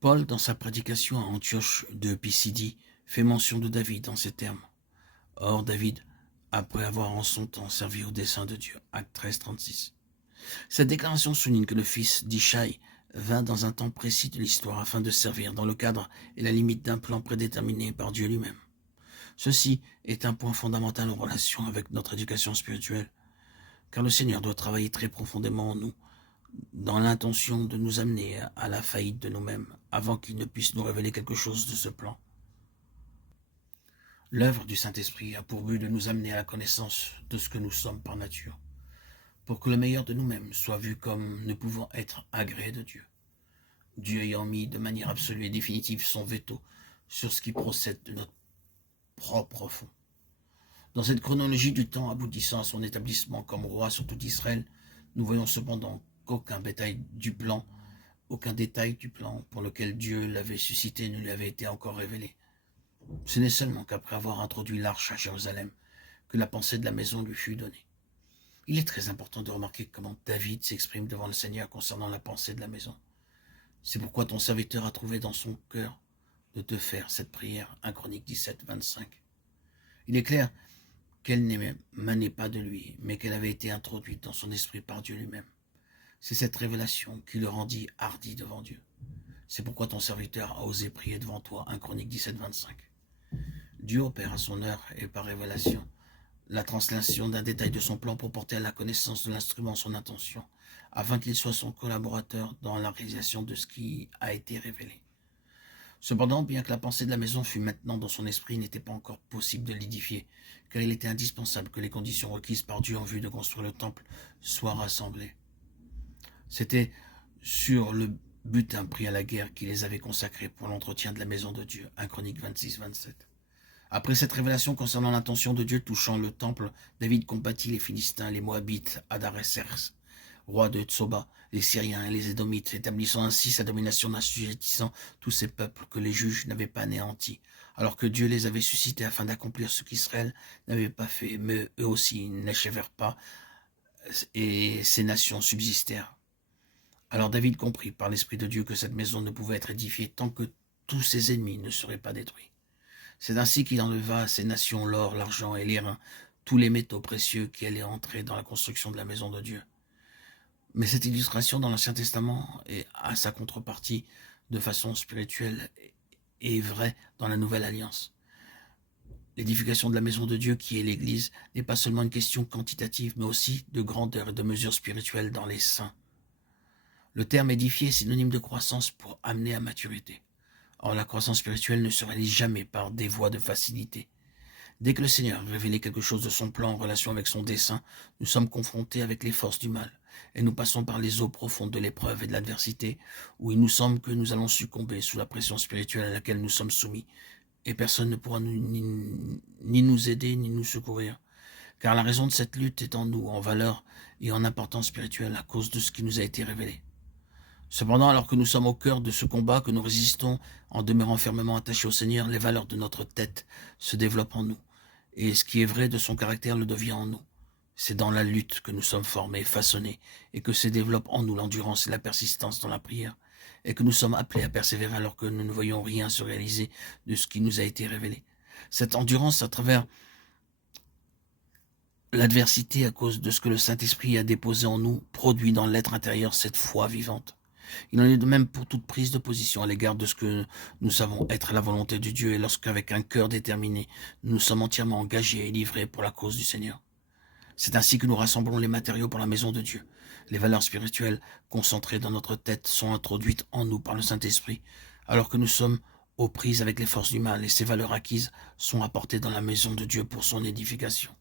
Paul, dans sa prédication à Antioche de Pisidie, fait mention de David en ces termes. Or, David, après avoir en son temps servi au dessein de Dieu, Acte 13, 36. Cette déclaration souligne que le fils d'Ishaï vint dans un temps précis de l'histoire afin de servir dans le cadre et la limite d'un plan prédéterminé par Dieu lui-même. Ceci est un point fondamental en relation avec notre éducation spirituelle, car le Seigneur doit travailler très profondément en nous, dans l'intention de nous amener à la faillite de nous-mêmes, avant qu'il ne puisse nous révéler quelque chose de ce plan. L'œuvre du Saint-Esprit a pour but de nous amener à la connaissance de ce que nous sommes par nature, pour que le meilleur de nous-mêmes soit vu comme ne pouvant être agréé de Dieu. Dieu ayant mis de manière absolue et définitive son veto sur ce qui procède de notre propre fond. Dans cette chronologie du temps aboutissant à son établissement comme roi sur tout Israël, nous voyons cependant qu'aucun détail du plan pour lequel Dieu l'avait suscité ne lui avait été encore révélé. Ce n'est seulement qu'après avoir introduit l'arche à Jérusalem que la pensée de la maison lui fut donnée. Il est très important de remarquer comment David s'exprime devant le Seigneur concernant la pensée de la maison. C'est pourquoi ton serviteur a trouvé dans son cœur de te faire cette prière, 1 Chroniques 17, 25. Il est clair qu'elle n'émanait pas de lui, mais qu'elle avait été introduite dans son esprit par Dieu lui-même. C'est cette révélation qui le rendit hardi devant Dieu. C'est pourquoi ton serviteur a osé prier devant toi, 1 Chroniques 17, 25. Dieu opère à son heure et par révélation la translation d'un détail de son plan pour porter à la connaissance de l'instrument son intention, afin qu'il soit son collaborateur dans la réalisation de ce qui a été révélé. Cependant, bien que la pensée de la maison fût maintenant dans son esprit, il n'était pas encore possible de l'édifier, car il était indispensable que les conditions requises par Dieu en vue de construire le temple soient rassemblées. C'était sur le butin pris à la guerre qu'il les avait consacrés pour l'entretien de la maison de Dieu, 1 Chroniques 26, 27. Après cette révélation concernant l'intention de Dieu touchant le temple, David combattit les Philistins, les Moabites, Adaréser, roi de Tsoba, les Syriens et les Édomites, établissant ainsi sa domination en assujettissant tous ces peuples que les juges n'avaient pas anéantis, alors que Dieu les avait suscités afin d'accomplir ce qu'Israël n'avait pas fait, mais eux aussi n'achèvèrent pas, et ces nations subsistèrent. Alors David comprit par l'Esprit de Dieu que cette maison ne pouvait être édifiée tant que tous ses ennemis ne seraient pas détruits. C'est ainsi qu'il enleva à ces nations l'or, l'argent et l'airain, tous les métaux précieux qui allaient entrer dans la construction de la maison de Dieu. Mais cette illustration dans l'Ancien Testament et à sa contrepartie de façon spirituelle est vraie dans la Nouvelle Alliance. L'édification de la maison de Dieu, qui est l'Église, n'est pas seulement une question quantitative, mais aussi de grandeur et de mesure spirituelle dans les saints. Le terme édifier est synonyme de croissance pour amener à maturité. Or, la croissance spirituelle ne se réalise jamais par des voies de facilité. Dès que le Seigneur a révélé quelque chose de son plan en relation avec son dessein, nous sommes confrontés avec les forces du mal, et nous passons par les eaux profondes de l'épreuve et de l'adversité, où il nous semble que nous allons succomber sous la pression spirituelle à laquelle nous sommes soumis, et personne ne pourra ni nous aider, ni nous secourir, car la raison de cette lutte est en nous, en valeur et en importance spirituelle à cause de ce qui nous a été révélé. Cependant, alors que nous sommes au cœur de ce combat, que nous résistons en demeurant fermement attachés au Seigneur, les valeurs de notre tête se développent en nous, et ce qui est vrai de son caractère le devient en nous. C'est dans la lutte que nous sommes formés, façonnés, et que se développent en nous l'endurance et la persistance dans la prière, et que nous sommes appelés à persévérer alors que nous ne voyons rien se réaliser de ce qui nous a été révélé. Cette endurance à travers l'adversité à cause de ce que le Saint-Esprit a déposé en nous produit dans l'être intérieur cette foi vivante. Il en est de même pour toute prise de position à l'égard de ce que nous savons être la volonté de Dieu et lorsqu'avec un cœur déterminé, nous sommes entièrement engagés et livrés pour la cause du Seigneur. C'est ainsi que nous rassemblons les matériaux pour la maison de Dieu. Les valeurs spirituelles concentrées dans notre tête sont introduites en nous par le Saint-Esprit, alors que nous sommes aux prises avec les forces du mal et ces valeurs acquises sont apportées dans la maison de Dieu pour son édification.